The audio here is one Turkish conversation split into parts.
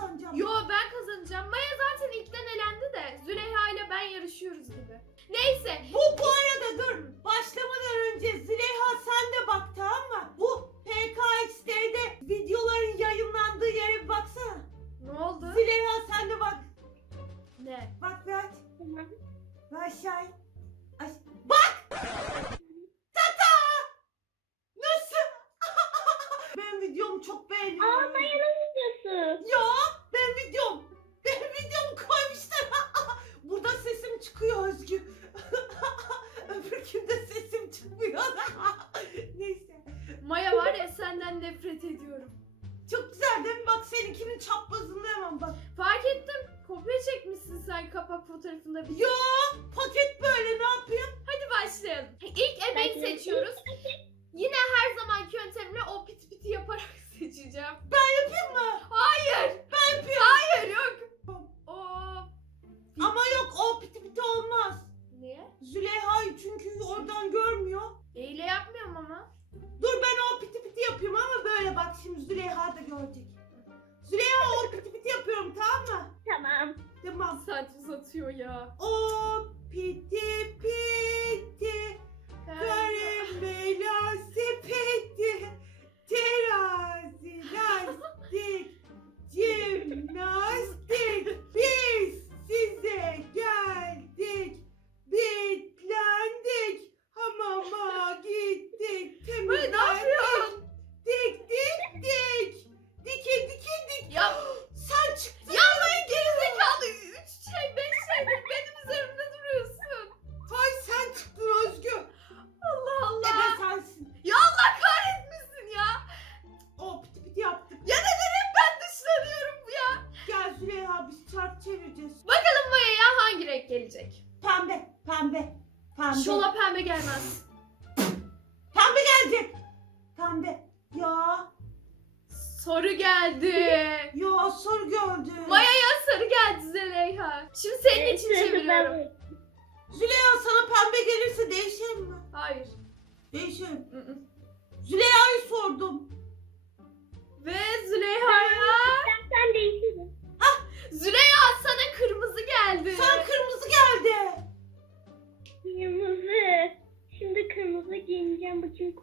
kazanacağım. Yo ben kazanacağım. Maya zaten ilkten elendi de Züleyha ile ben yarışıyoruz gibi. Neyse Bu bu arada dur. Başlamadan önce Züleyha sen de bak tamam mı? Bu PKX'de videoların yayınlandığı yere bir baksana. ne oldu? Züleyha sen de bak. Ne? Bak bir aç. Bir aşağı. Aş bak! Tata! Nasıl? Benim videomu çok beğeniyor. Aa Maya'nın videosu. Ya benim videom. Benim videomu koymuşlar. Burada sesim çıkıyor Özgü. Öbürkünde sesim çıkmıyor. Neyse. Maya var ya senden nefret ediyorum. Çok güzel değil mi? Bak seninkinin çaprazında hemen bak. Fark ettim. Kopya çekmişsin sen kapak fotoğrafında bir. Ya paket böyle ne yapayım?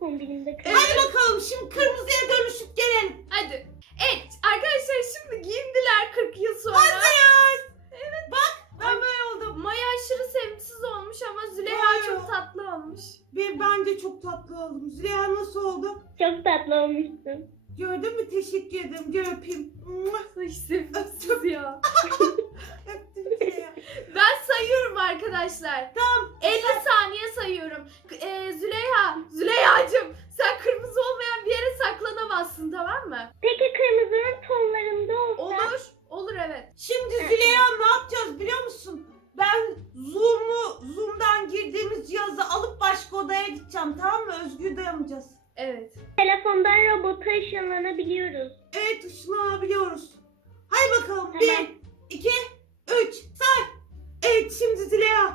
Kombinimde kırmızı. Hadi bakalım şimdi kırmızıya dönüşüp gelelim. Hadi. Evet arkadaşlar şimdi giyindiler 40 yıl sonra. Hazırız. Evet. Bak ben böyle oldum. Maya aşırı sevimsiz olmuş ama Züleyha Hayır. çok tatlı olmuş. Ben, ben de çok tatlı oldum. Züleyha nasıl oldu? Çok tatlı olmuşsun. Gördün mü? Teşekkür ederim. Gel öpeyim. Ay sevimsiz ya. Ben sayıyorum arkadaşlar. Tamam. 50 saniye sayıyorum. Ee, Züleyha, Züleyha'cığım sen kırmızı olmayan bir yere saklanamazsın tamam mı? Peki kırmızının tonlarında olsa? Olur. Olur evet. Şimdi Züleyha ne yapacağız biliyor musun? Ben Zoom'u Zoom'dan girdiğimiz cihazı alıp başka odaya gideceğim tamam mı? Özgür'ü dayamayacağız. Evet. Telefondan robota ışınlanabiliyoruz. Evet ışınlanabiliyoruz. Hay bakalım. Tamam. Bir, iki, üç, say. Evet şimdi Züleyha.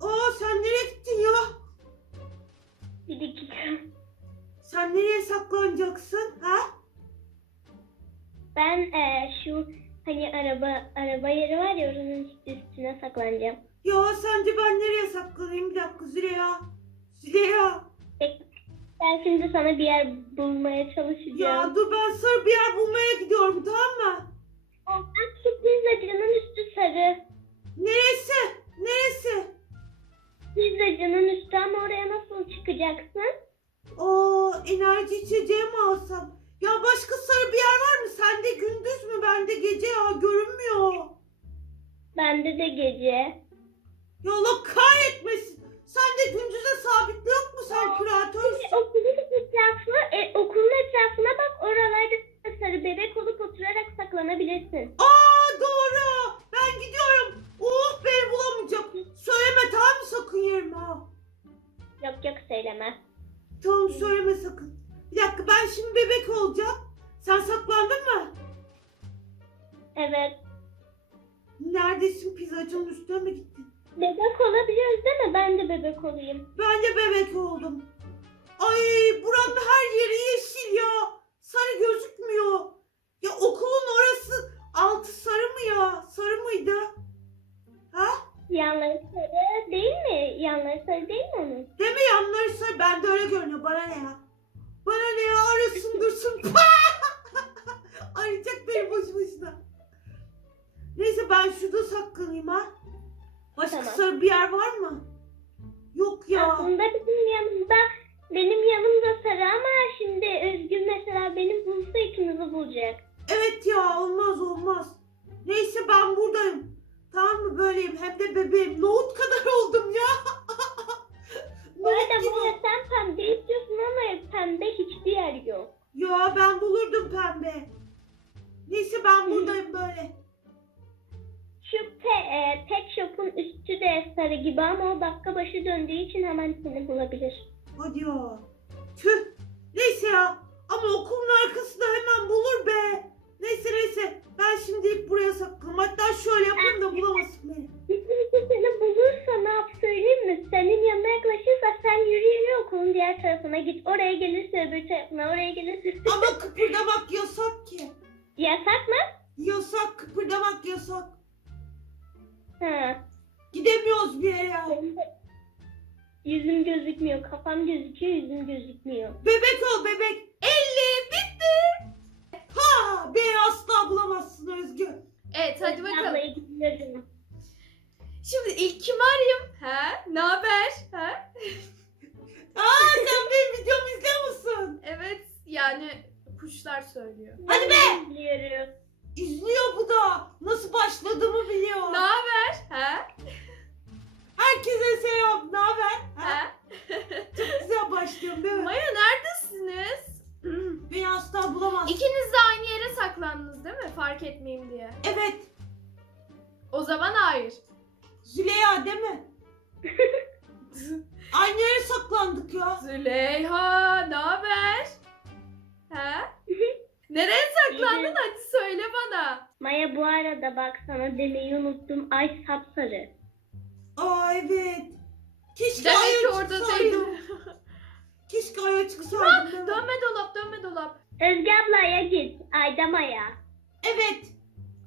Aa sen nereye gittin ya? Bir dakika. Sen nereye saklanacaksın? Ha? Ben eee, şu hani araba araba yeri var ya oranın üstüne saklanacağım. Ya sence ben nereye saklanayım? Bir dakika Züleyha. Züleyha. Ben şimdi sana bir yer bulmaya çalışacağım. Ya dur ben sarı bir yer bulmaya gidiyorum tamam mı? Şu pizzacının üstü sarı. Neresi? Neresi? Pizzacının üstü ama oraya nasıl çıkacaksın? Oo enerji içeceği mi alsam? Ya başka sarı bir yer var mı? Sende gündüz mü? Bende gece ya görünmüyor. Bende de gece. Ya Allah kahretmesin. Sende gündüze sabitli yok mu? Sen küratörsün. Okulun etrafı, e, okulun etrafına bak oralarda Aslında bizim yanımda benim yanımda sarı ama şimdi Özgür mesela beni bulsa ikimizi bulacak. Evet ya olmaz olmaz. Neyse ben buradayım. Tamam mı böyleyim hem de bebeğim. Nohut kadar oldum ya. Bu arada bu sen pembe istiyorsun ama pembe hiçbir yer yok. Ya ben bulurdum pembe. Neyse ben buradayım böyle. Şu pe, e, pet shop'un üstü de sarı gibi ama o dakika başı döndüğü için hemen seni bulabilir. Hadi ya. Tüh. Neyse ya. Ama okulun arkasında hemen bulur be. Neyse neyse. Ben şimdilik buraya saklanayım. Hatta şöyle yapayım da bulamasın beni. Seni bulursa ne yap söyleyeyim mi? Senin yanına yaklaşırsa sen yürü yürü okulun diğer tarafına git. Oraya gelirse öbür tarafına, oraya gelirse... Ama kıpırdamak yasak ki. Yasak mı? Yasak kıpırdamak yasak. Ha. Gidemiyoruz bir yere Yüzüm gözükmüyor, kafam gözüküyor, yüzüm gözükmüyor. Bebek ol bebek. 50 bitti. Ha beni asla bulamazsın Özgür. Evet hadi bakalım. Ablayı gidiyorum. Şimdi ilk kimi arayayım? Ha? Ne haber? Ha? Aa sen benim videomu izliyor musun? Evet yani kuşlar söylüyor. Hadi be! Gidiyorum. İzliyor bu da. Nasıl başladığımı biliyor. Ne haber? Ha? Herkese selam. Ne haber? Ha? Ha? Çok güzel başlıyorum değil mi? Maya neredesiniz? Beni asla bulamazsın. İkiniz de aynı yere saklandınız değil mi? Fark etmeyeyim diye. Evet. O zaman hayır. Züleyha değil mi? Aynı yere saklandık ya. Züleyha ne haber? Maya bu arada bak sana demeyi unuttum. Ay sapsarı. Aa evet. Keşke Demek aya ki orada değil. çıksaydım. Keşke aya çıksaydım. değil mi? dönme dolap dönme dolap. Özge ablaya git. Ayda Maya. Evet.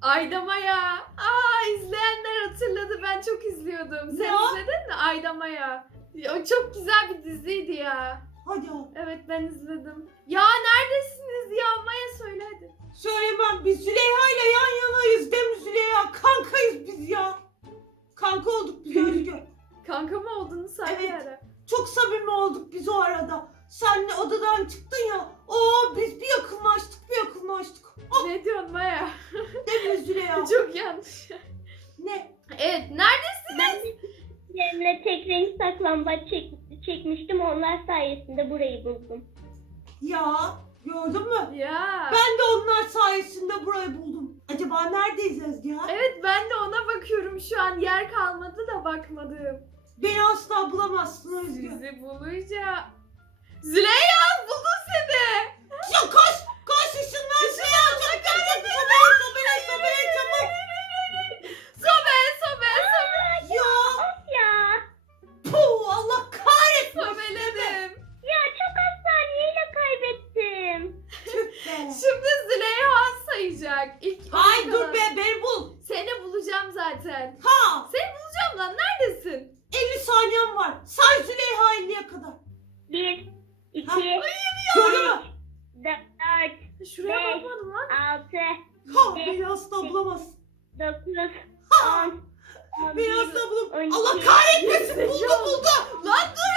Ayda Maya. Aa izleyenler hatırladı ben çok izliyordum. Sen Ya. izledin mi Ayda Maya? O çok güzel bir diziydi ya. Hadi o. Evet ben izledim. Ya neredesiniz ya Maya söyle hadi. Söylemem biz Züleyha ile yan yanayız değil mi Züleyha? Kankayız biz ya. Kanka olduk biz Özgür. Kanka mı olduğunu say Evet. ara. Çok samimi olduk biz o arada. Senle odadan çıktın ya. Oo biz bir yakınlaştık bir yakınlaştık. Oh Ne diyorsun Maya? değil mi Züleyha? çok yanlış. ne? Evet neredesin? Ben Cem'le tek renk saklambaç çek, çekmiştim. Onlar sayesinde burayı buldum. Ya gördün mü? Ya. Ben de onlar sayesinde burayı buldum. Acaba neredeyiz ya? Evet ben de ona bakıyorum şu an yer kalmadı da bakmadım. Beni asla bulamazsın Özgür. Sizi bulacağım. Züleyha buldum seni. Ya koş! Şimdi Züleyha sayacak. İlk Ay dur kalan- be beni bul! Seni bulacağım zaten. Ha! Seni bulacağım lan neredesin? 50 saniyem var. Say Züleyha 50'ye kadar. Bir, iki, Ha, Gördün mü? dört, Şuraya Beş. bakmadım lan. altı, Ha beni asla bulamazsın. dokuz, Ha! on, on Beni bir, asla bulam. on iki. Allah kahretmesin buldu buldu. Lan dur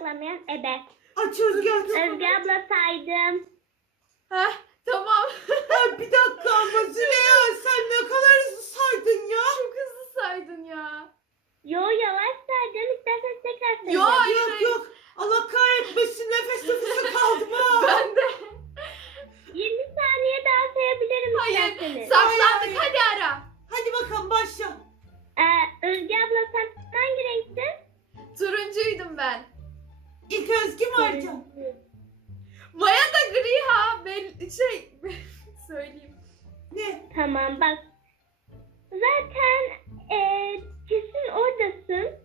saklamayan ebe. Aç Özge abla. Özge abla saydım. Heh, tamam. ha, bir dakika ama Züleyha sen ne kadar hızlı saydın ya. Çok hızlı saydın ya. Yo yavaş saydım istersen tekrar sayın. Yo yok yok. Allah kahretmesin nefes nefese kaldım ha. ben de. 20 saniye daha sayabilirim Hayır, isterseniz. Saklandık hadi ara. Hadi bakalım başla. Ee, Özge abla sen hangi renktin? Turuncuydum ben. İlk öz kim harca? Maya da gri ha. Ben şey söyleyeyim. Ne? Tamam bak. Zaten e, kesin oradasın.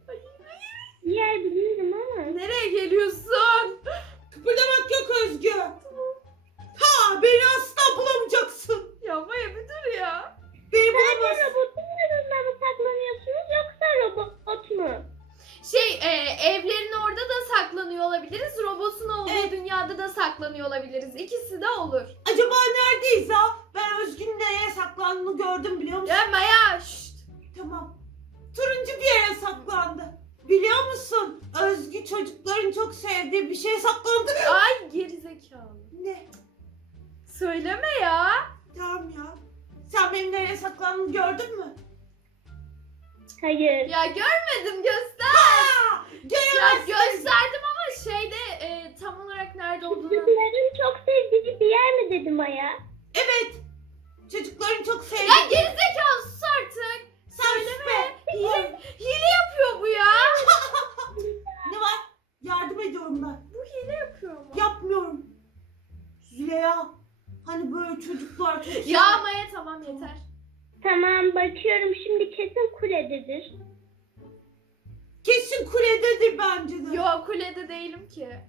de değilim ki.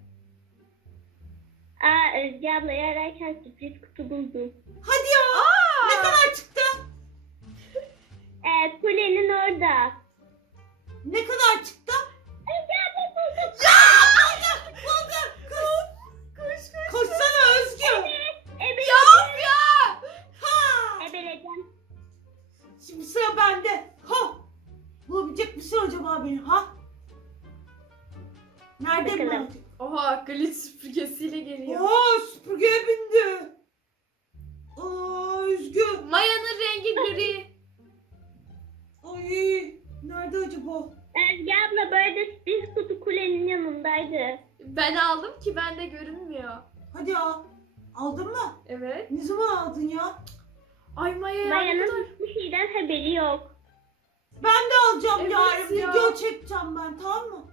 Aa Özge ablayı ararken sürpriz kutu buldum. Hadi ya. Aa! Ne kadar çıktı? Ee, kulenin orada. Ne kadar çıktı? Özge abla buldum. Ya buldum buldum. Koş koş koş. Koşsana Özge. Evet. Evet. Yap ya. Ha. Ebeleceğim. Şimdi sıra bende. Ha. Bulabilecek misin acaba beni ha? Nerede Bakalım. bu? Oha Galit süpürgesiyle geliyor. Oha süpürgeye bindi. Aa üzgün. Maya'nın rengi gri. Ay nerede acaba? Özge abla böyle bir kutu kulenin yanındaydı. Ben aldım ki bende görünmüyor. Hadi ya. Aldın mı? Evet. Ne zaman aldın ya? Ay Maya Maya'nın yardım. şeyden haberi yok. Ben de alacağım Evet yarın. ya. Video çekeceğim ben tamam mı?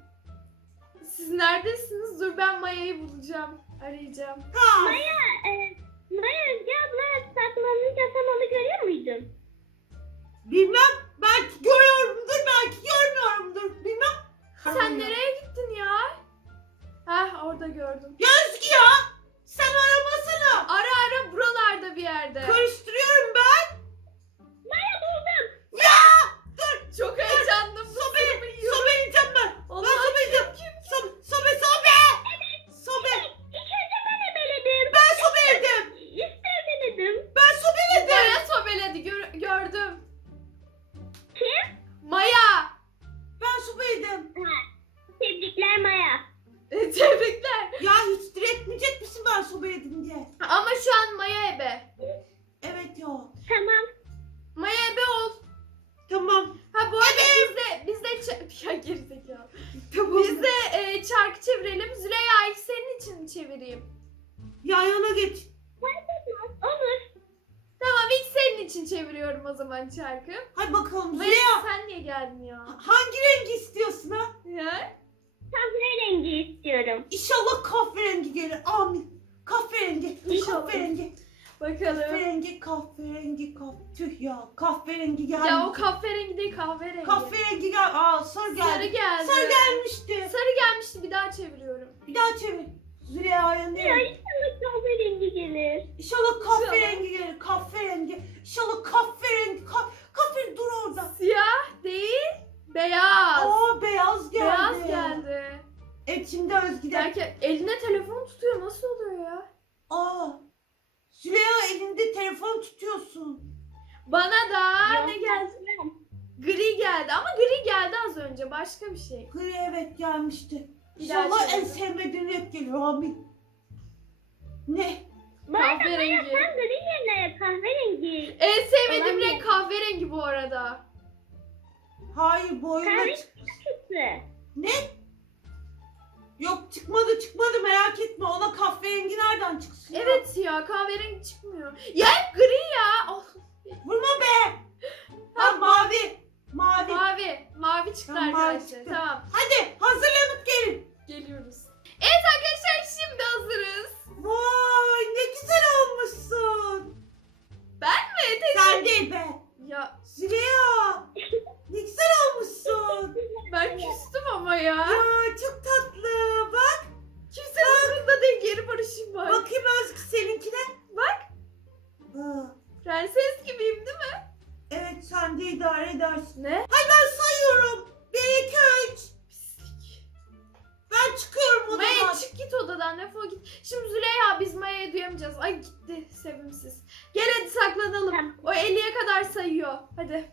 Siz neredesiniz? Dur ben Maya'yı bulacağım. Arayacağım. Ha. Maya, e, Maya Özge abla saklanınca sen onu görüyor muydun? Bilmem. Belki görüyorumdur. Belki görmüyorumdur. Bilmem. Sen nereye gittin ya? Heh orada gördüm. Ya ya. Sen aramasana. Ara ara buralarda bir yerde. Karıştırıyorum ben. Kahverengi. Bakalım. Kahverengi, kahverengi, kah... Tüh ya. Kahverengi geldi. Ya o kahverengi değil kahverengi. Kahverengi gel. Aa sarı geldi. Sarı geldi. Sarı gelmişti. Sarı gelmişti bir daha çeviriyorum. Bir daha çevir. Züleyha'ya Ya ne? inşallah kahverengi gelir. İnşallah kahverengi gelir. Kahverengi. İnşallah kahverengi. Kah kahverengi dur orada. Siyah değil beyaz. Aa beyaz geldi. Beyaz geldi. Evet şimdi Özgü'den. Derken eline telefon tutuyor nasıl oluyor ya? Aa. Züleyha elinde telefon tutuyorsun. Bana da ne geldi? Gri geldi ama gri geldi az önce başka bir şey. Gri evet gelmişti. Bir daha İnşallah en çevirdim. sevmediğin renk gelir. Amin. Ne? Kahverengi. sen gri yerine kahverengi. En sevmediğim Olan renk kahverengi bu arada. Hayır bu oyunda Kahverengi çık- çıktı. Ne? Nereden çıksın? Evet ya kahverengi çıkmıyor. Ya hep gri ya. Oh, Vurma be. Ha mavi. Mavi. mavi. Mavi çıktı Tamam, mavi arkadaşlar. çıktı. Tamam. Hadi Hadi.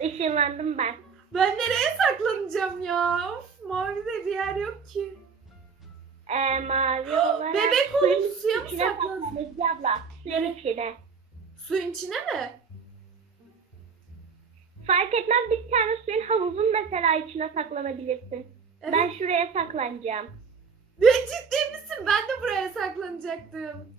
Işınlandım ben. Ben nereye saklanacağım ya? Of, mavide bir yer yok ki. Ee, mavi olarak. Bebek olup suya mı içine saklan? saklan Özge abla. Suyun içine. Suyun içine mi? Fark etmez bir tane suyun havuzun mesela içine saklanabilirsin. Evet. Ben şuraya saklanacağım. Ne ciddi misin? Ben de buraya saklanacaktım.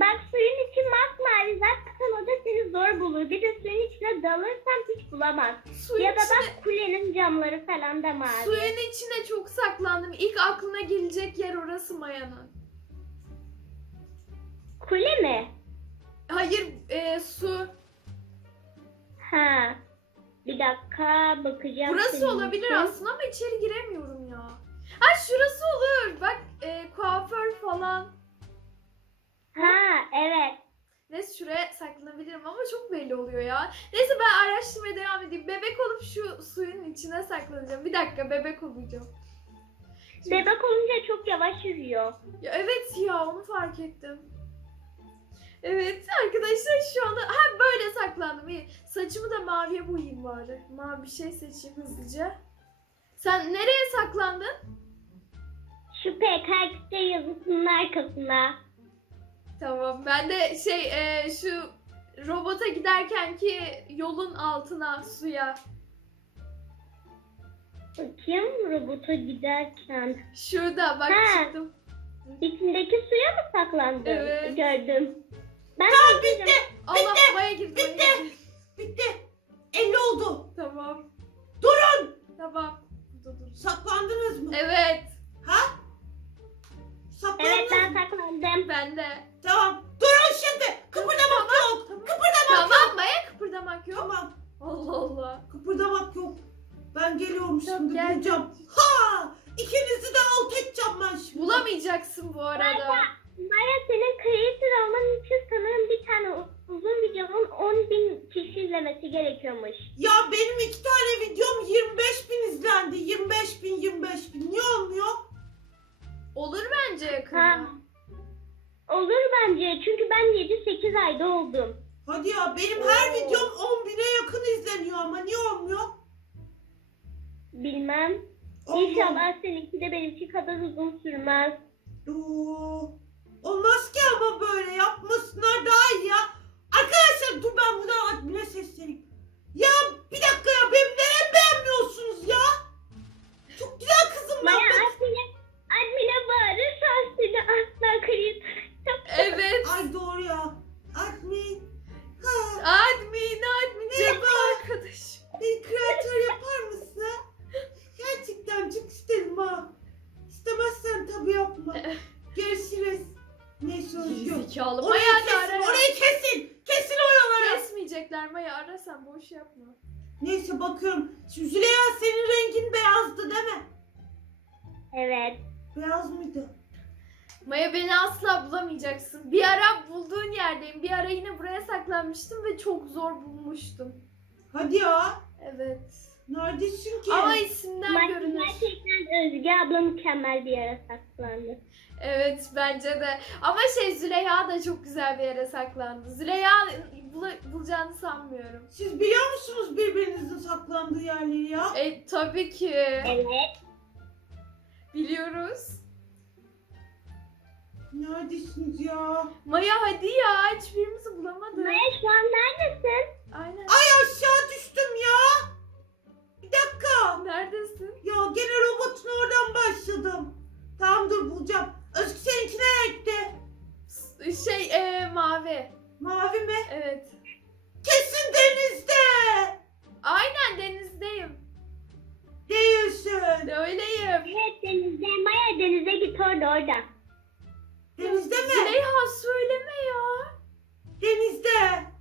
Bak suyun içi masmavi zaten o da seni zor bulur. Bir de suyun içine dalırsan hiç bulamaz. Suyun ya da içine, bak kulenin camları falan da mavi. suyun içine çok saklandım. İlk aklına gelecek yer orası Maya'nın. Kule mi? Hayır e, su. Ha. Bir dakika bakacağım. Burası olabilir için. aslında ama içeri giremiyorum ya. Ha şurası olur. Saklanabilirim ama çok belli oluyor ya. Neyse ben araştırmaya devam edeyim. Bebek olup şu suyun içine saklanacağım. Bir dakika bebek olacağım. Bebek olunca çok yavaş yürüyor. Ya evet ya onu fark ettim. Evet arkadaşlar şu anda ha böyle saklandım. İyi. Saçımı da maviye boyayayım bari. Mavi bir şey seçeyim hızlıca. Sen nereye saklandın? Şu PKK yazısının arkasına. Tamam ben de şey e, şu robota giderken ki yolun altına suya. Bakayım robota giderken. Şurada bak Ha. çıktım. İçindeki suya mı saklandın? Evet. Gördüm. Ben Tamam de bitti. Allah Maya girdi. Maya bitti. girdi. Bitti. 50 oldu. Tamam. Durun. Tamam. Burada dur. Saklandınız mı? Evet. Evet ben de. Tamam. Durun şimdi. Kıpırdamak yok. Tamam. Kıpırdamak Tamam Maya kıpırdamak yok. Tamam. Allah Allah. Kıpırdamak yok. Ben geliyorum Tamam, şimdi gel. bulacağım. Ha! İkinizi de alt edeceğim ben şimdi. Bulamayacaksın bu arada. Maya senin creator olman için sanırım bir tane u- uzun videonun 10 bin kişi izlemesi gerekiyormuş. Ya benim iki tane videom 25 bin izlendi. 25 bin 25 bin. Niye olmuyor? Olur bence yakında. Ha. Olur bence çünkü ben 7-8 ayda oldum. Hadi ya benim her Oo. videom 10 bine yakın izleniyor ama niye olmuyor? Bilmem. Allah. İnşallah seninki de benimki kadar uzun sürmez. Oo. Olmaz ki ama Özge abla mükemmel bir yere saklandı. Evet bence de. Ama şey Züleyha da çok güzel bir yere saklandı. Züleyha bul- bulacağını sanmıyorum. Siz biliyor musunuz birbirinizin saklandığı yerleri ya? E tabii ki. Evet. Biliyoruz. Neredesiniz ya? Maya hadi ya hiçbirimizi bulamadık. Maya şu an neredesin? Aynen. Ay aşağı düştüm ya. Bir dakika. Neredesin? Ya gene robotun oradan başladım. Tamam dur bulacağım. Özgü seninki ne renkte? Şey e, mavi. Mavi mi? Evet. Kesin denizde. Aynen denizdeyim. Değilsin. Öyleyim. Evet denizde. Maya denize git orada orada. Denizde mi? Züleyha söyleme ya. Denizde.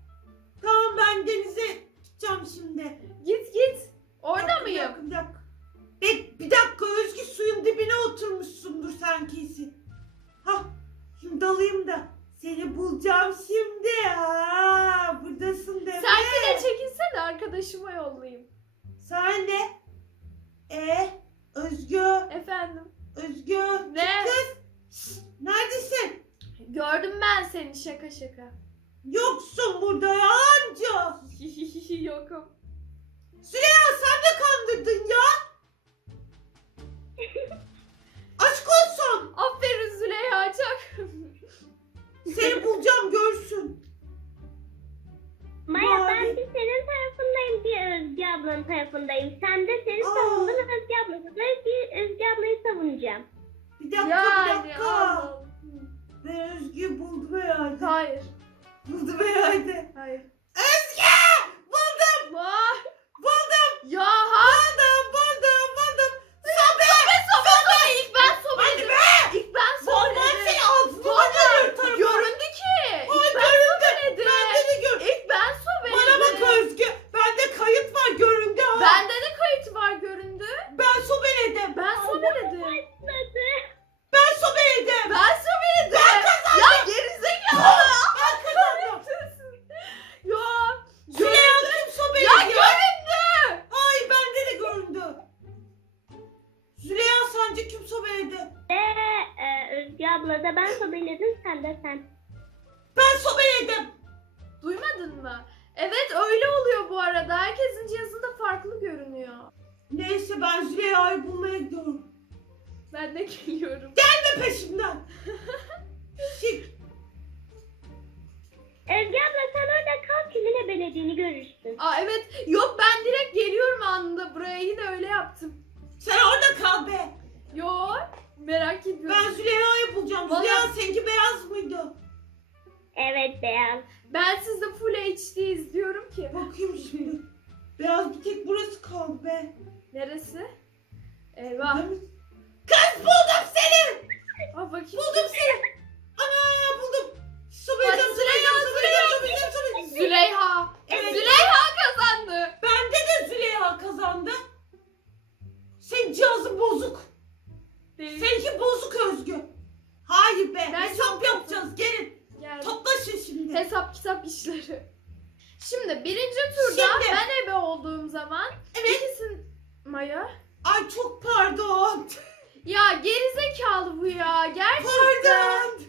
Herhalde. Hayır. Neyse ben Züleyha'yı bulmaya gidiyorum. Ben de geliyorum. Ne peşimden? Şık. Özge abla sen orada kal kimin ebelediğini görürsün. Aa evet. Yok ben direkt geliyorum anında. Buraya yine öyle yaptım. Sen orada kal be. Yo merak ediyorum. Ben Züleyha'yı bulacağım. Vallahi- Züleyha seninki beyaz mıydı? Evet beyaz. Ben sizde full HD izliyorum ki. Bakayım şimdi. Beyaz bir tek burası kaldı be. Neresi? Eyvah. Kız buldum seni. Aa bakayım. Buldum seni. Ana buldum. Sobayacağım, Züleyha, sobayacağım, sobayacağım. Züleyha. Evet. Züleyha kazandı. Bende de Züleyha kazandı. Senin cihazın bozuk. Değil. Seninki bozuk Özgü. Hayır be. Ben hesap yapacağız. Gelin. Gel. Toplaşın şimdi. Hesap kitap işleri. Şimdi birinci turda Şimdi. ben ebe olduğum zaman Evet. ikisin Maya. Ay çok pardon. Ya gerizekalı bu ya. Gerçekten. Pardon.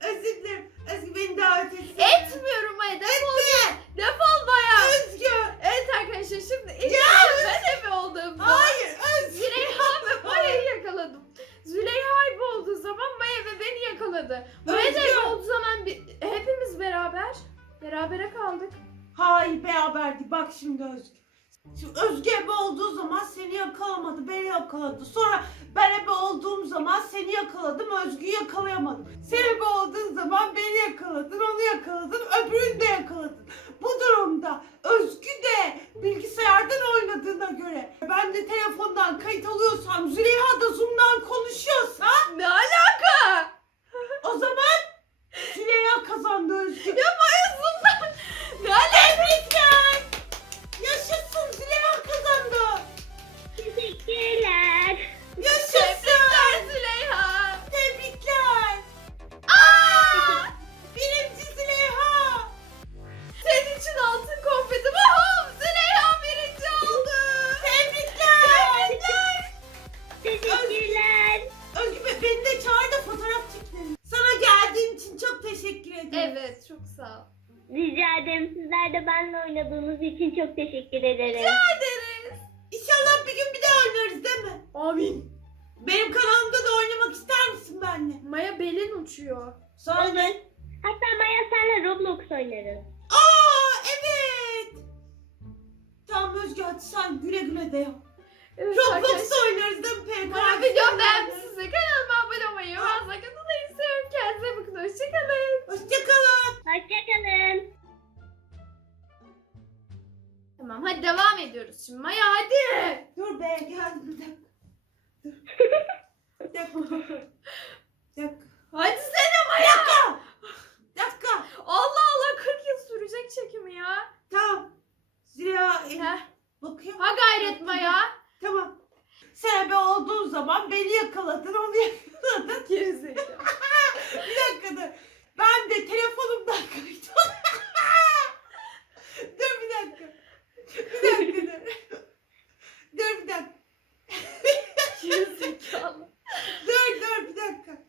Özür dilerim. Özgü beni davet etsin. Etmiyorum Maya. Defol. Defol Maya. Özgü. Evet arkadaşlar şimdi ilk Ya. ben ebe olduğumda Hayır Özgü. Züleyha ve Maya'yı yakaladım. Züleyha ebe olduğu zaman Maya ve beni yakaladı. Maya da ebe olduğu zaman bi- hepimiz beraber. Berabere kaldık. Hayır beraberdik. Bak şimdi Özgü. Şimdi Özgü ebe olduğu zaman seni yakalamadı. Beni yakaladı. Sonra ben ebe olduğum zaman seni yakaladım. Özgü'yü yakalayamadım. Sen ebe olduğun zaman beni yakaladın. Onu yakaladın. Öbürünü de yakaladın. Bu durumda Özgü de bilgisayardan oynadığına göre ben de telefondan kayıt alıyorsam Züleyha Buradan güle güle de yap. Evet, Roblox oynarız değil mi Peygamber? Bu videomu size. Kanalıma abone olmayı, fazla kanalına istiyorum. Kendinize bakın. Hoşçakalın. Hoşçakalın. Hoşçakalın. Tamam hadi devam ediyoruz şimdi. Maya hadi. Dur be gel. Bir dakika. Bir dakika. Hadi sene Maya. Bir dakika. Dakika. Allah Allah 40 yıl sürecek çekimi ya. Tamam. Zira. Heh. Bakıyorum. Ha gayret Maya. Tamam. Sebe olduğun zaman beni yakaladın, onu yakaladın. Gerizekalı. bir dakika da ben de telefonumdan kaçtım. Dur bir dakika. Bir dakika dur. Dur bir dakika. Gerizekalı. dur dur bir dakika.